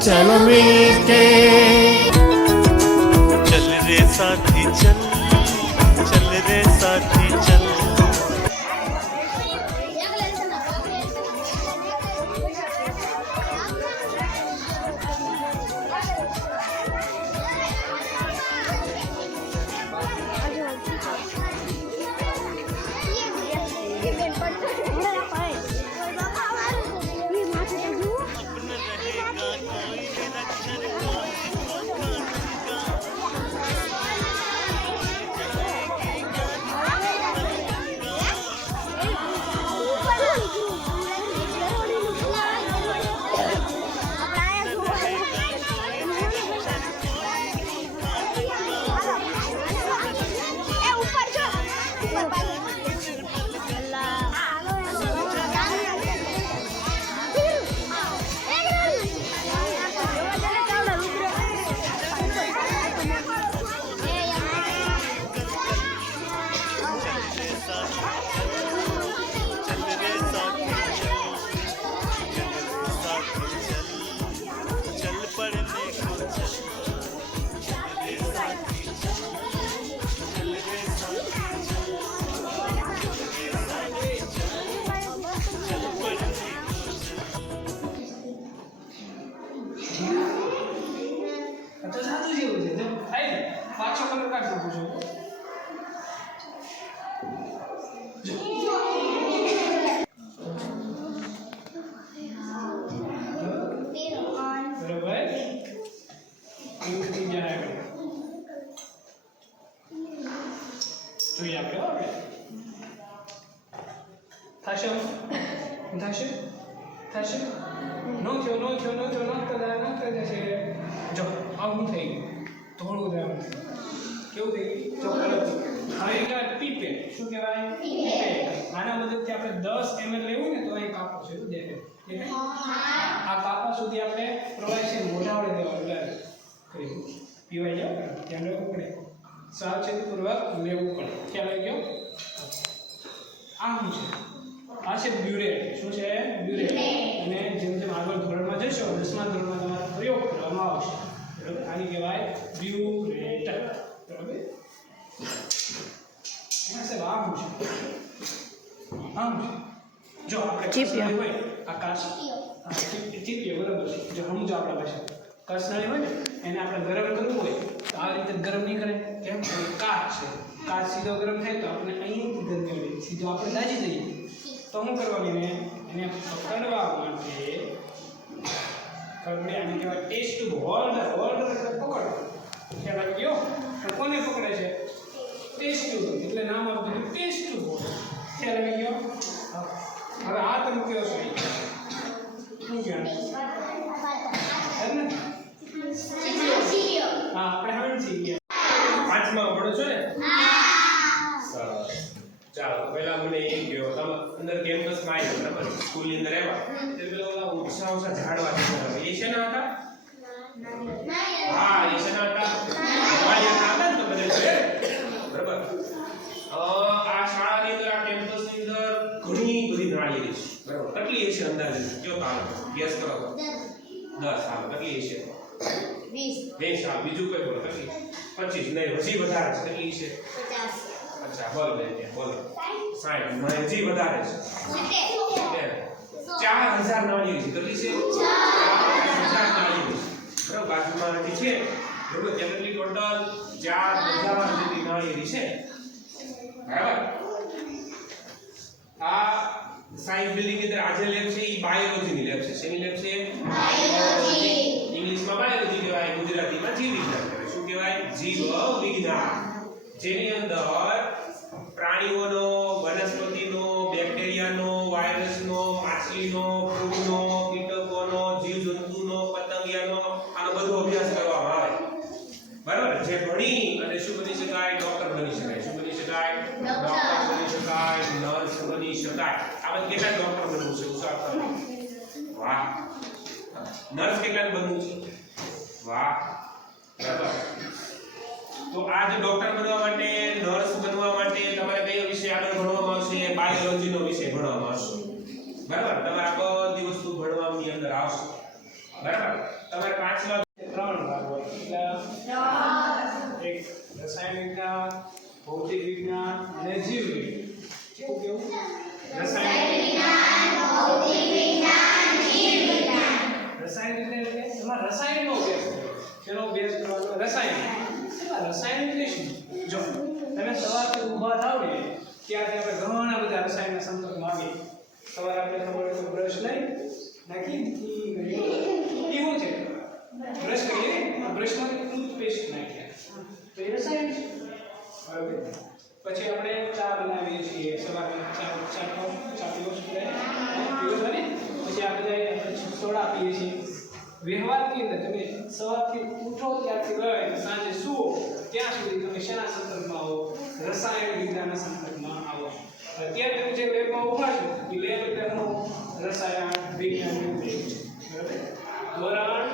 चलो मिलके चल रे साथी चल रे साथी चल। તો સાદું જેવું છે જો થાય ને પાછો કલર કાઢી શકું છું બરોબર એવું થઈ જાય આગળ જોઈએ આપણે હવે થશે થશે નો થયો નકતા જશે જો આવું થઈ ગયું થોડું ધ્યાન કેવું થઈ ગયું ચોક્કસ હવે એક પીપે શું કહેવાય પીપે આના મદદથી આપણે 10 ml લેવું ને તો અહીં કાપો છે એવું દેખે આ કાપા સુધી આપણે પ્રવાહી છે મોઢા વડે દેવાનું એટલે પીવાઈ જાવ ધ્યાન રાખવું પડે સાવચેતીપૂર્વક લેવું પડે ખ્યાલ આવી ગયો આ શું છે આ છે બ્યુરેટ શું છે બ્યુરેટ અને જેમ જેમ આગળ ધોરણમાં જશો 10મા ધોરણમાં તમારો પ્રયોગ કરવામાં આવશે બરાબર આની કહેવાય બ્યુરેટ બરાબર એના છે આમ છે જો આપણે ચીપિયા હોય આ કાચ ચીપિયા બરાબર જો સમજો આપણા ભાષા કાચનાળી હોય ને એને આપણે ગરમ કરવું હોય તો આ રીતે ગરમ નહીં કરે કેમ કાચ છે કાચ સીધો ગરમ થાય તો આપણે અહીંથી ગરમી આવે સીધો આપણે દાજી જઈએ તો શું કરવાનું એને પકડવા માટે આપણે આને કહેવાય ટેસ્ટ ટ્યુબ હોલ્ડર એટલે પકડ ખ્યાલ આવી ગયો તો કોને પકડે છે ટેસ્ટ ટ્યુબ એટલે નામ આપ્યું ટેસ્ટ ટ્યુબ ખ્યાલ આવી ગયો હવે આ તમે કયો છો શું કહેવાનું હા આપણે હવે શીખ્યા પાંચમા ભણો છો ને ચાલો પહેલા મને એ કહો તમે અંદર કેમ્પસમાં આવ્યા બરાબર સ્કૂલની અંદર આવ્યા તે પેલા ઓલા ઓછા ઝાડવા છે એ છે ને હતા હા એ છે ને હતા વાડિયા હતા ને બધે છે બરાબર આ શાળાની અંદર આ કેમ્પસની અંદર ઘણી બધી નાળીઓ છે બરાબર કેટલી છે અંદાજે કયો કામ ગેસ કરો 10 હા કેટલી છે 20 હા બીજું કઈ બોલો કેટલી 25 નહીં હજી વધારે છે કેટલી છે 50 અચ્છા બોલો બે બોલો 60 મને હજી વધારે છે 4000 નાળીઓ છે કેટલી છે 4000 નાળીઓ બરાબર બાજુમાં નથી છે બરાબર કેટલી ટોટલ 4000 જેટલી નાળીઓ છે બરાબર આ સાયન્સ બિલ્ડિંગ ની અંદર આજે લેબ છે એ બાયોલોજી ની લેબ છે શેની લેબ છે બાયોલોજી ઇંગ્લિશમાં બાયોલોજી કહેવાય ગુજરાતીમાં જીવ વિજ્ઞાન કહેવાય શું કહેવાય જીવ વિજ્ઞાન જેની અંદર પ્રાણીઓનો વનસ્પતિનો બેક્ટેરિયાનો વાયરસનો માછલીનો ફૂગનો કીટકોનો જીવજંતુનો પતંગિયાનો આનો બધો અભ્યાસ કરવામાં આવે બરાબર જે ભણી અને શું બની શકાય ડોક્ટર બની શકાય શું બની શકાય ડોક્ટર બની શકાય નર્સ બની શકાય આ બધા કેટલા ડોક્ટર બનવું છે ઉસાર વાહ નર્સ કેટલા બનવું છે વાહ બરાબર તો આજ ડોક્ટર બનવા માટે નર્સ બનવા માટે તમારે કયો વિષય આગળ ભણવામાં આવશે બાયોલોજી નો વિષય ભણવામાં આવશે બરાબર તમારે આ બધી વસ્તુ ભણવાની અંદર આવશે બરાબર તમારે 5માં 3 ભાગ હોય એટલે એક રસાયણ વિજ્ઞાન ભૌતિક વિજ્ઞાન અને જીવ વિજ્ઞાન કેવું રસાયણ વિજ્ઞાન એટલે એમાં રસાયણનો અભ્યાસ કરો. શેનો અભ્યાસ કરવાનો? રસાયણ. એમાં રસાયણ એટલે શું? જો તમે સવારથી ઊભા થાવ ને ત્યારથી આપણે ઘણા બધા રસાયણના સંપર્કમાં આવીએ. સવારે આપણે ખબર હોય તો બ્રશ લઈ નાખી એવું છે બ્રશ કરીએ આ બ્રશમાં ટૂથપેસ્ટ નાખ્યા તો એ રસાયણ છે. બરાબર. પછી આપણે ચા બનાવીએ છીએ સવારે ચા પીવો છો ને પછી આપણે સોડા પીએ છીએ. વ્યવહારની અંદર તમે સવારથી ઉઠો ત્યારથી લઈને સાંજે સૂવો ત્યાં સુધી તમે શેના સંપર્કમાં આવો? રસાયણ વિજ્ઞાનના સંપર્કમાં આવો. અત્યારે તમે જે લેબમાં ઊભા છો એ લેબ એકદમ રસાયણ વિજ્ઞાનનું લેબ છે. બરાબર. ધોરણ